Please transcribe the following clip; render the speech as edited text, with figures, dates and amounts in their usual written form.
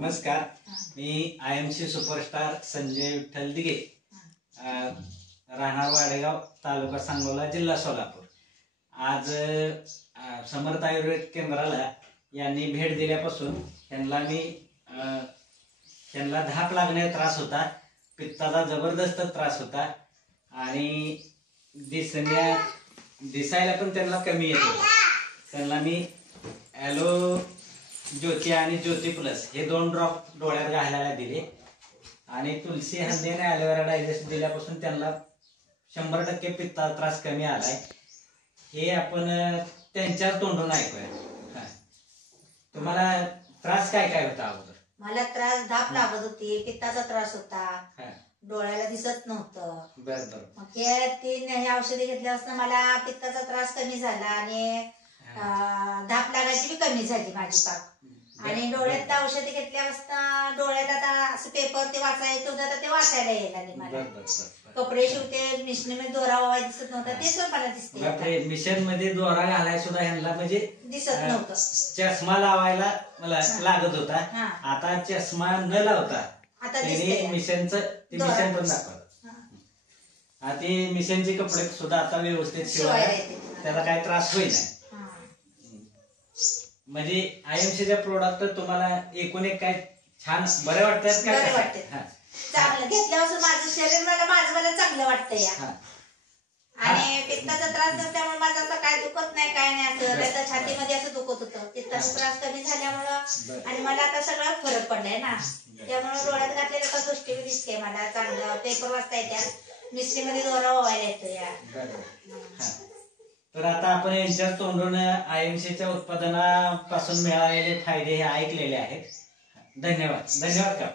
नमस्कार, मी IMC superstar Sanjay Vitthal Dighe, राहणार वाडेगाव, तालुका सांगोला, जिल्हा सोलापूर। आज समर्थ आयुर्वेद केंद्राला यांनी भेट दिल्यापासून त्यांना धाप लागण्याचा त्रास होता, पित्ताचा जबरदस्त त्रास होता आणि दिसायला पण त्यांना कमी येत होता। त्यांना मी ॲलो ज्योती आणि ज्योती प्लस हे 2 ड्रॉप डोळ्यात घालायला दिले आणि तुलसी हळदी आणि ॲलोवेरा डायजेस्ट दिल्यापासून त्यांना 100% पित्ताचा त्रास कमी आलाय। हे आपण त्यांच्याच तोंडून ऐकूया। तुम्हाला त्रास काय काय होता अगोदर? मला त्रास धाप लागत होती, पित्ताचा त्रास होता, डोळ्याला दिसत नव्हतं। बरोबर। मग हे 3 औषधे घेतल्यापासून मला पित्ताचा त्रास कमी झाला आणि धाप लागायची बी कमी झाली माझी पाक। आणि डोळ्यात औषधे घेतल्यापासून डोळ्यात आता असं पेपर ते वाचायचं होतं, ते वाचायला यायला मला। कपडे शिवते मिशनमध्ये दोरा वावाय दिसत नव्हता, ते सुद्धा मला दिसते। मिशन मध्ये दोरा घालाय सुद्धा यांना म्हणजे दिसत नव्हतं, चष्मा लावायला मला लागत होता। आता चष्मा न लावता आता मिशन पण दाखवलं। ते मिशनचे कपडे सुद्धा आता व्यवस्थित शिवाय त्याला काही त्रास होईल नाही। म्हणजे IMCचे प्रोडक्ट तुम्हाला एकूण एक काय छान बरे वाटतात का? बरे वाटते, चांगलं घेतल्यापासून माझं शरीर मला चांगलं वाटतंय। आणि पित्ताचा त्रास नसल्यामुळे माझं असं काय दुखत नाही, काय नाही, असं त्याच्या छातीमध्ये असं दुखत होतं। पित्ताचा त्रास कमी झाल्यामुळं आणि मला आता सगळं फरक पडलाय ना, त्यामुळे डोळ्यात घातलेलं तर दृष्टी दिसते मला चांगलं, पेपर वाचता येतात, मिस्त्रीमध्ये दोरा वावायला येतो। तर आता आपण यांच्या तोंडून IMCच्या उत्पादनापासून मिळालेले फायदे हे ऐकलेले आहेत। धन्यवाद। धन्यवाद का?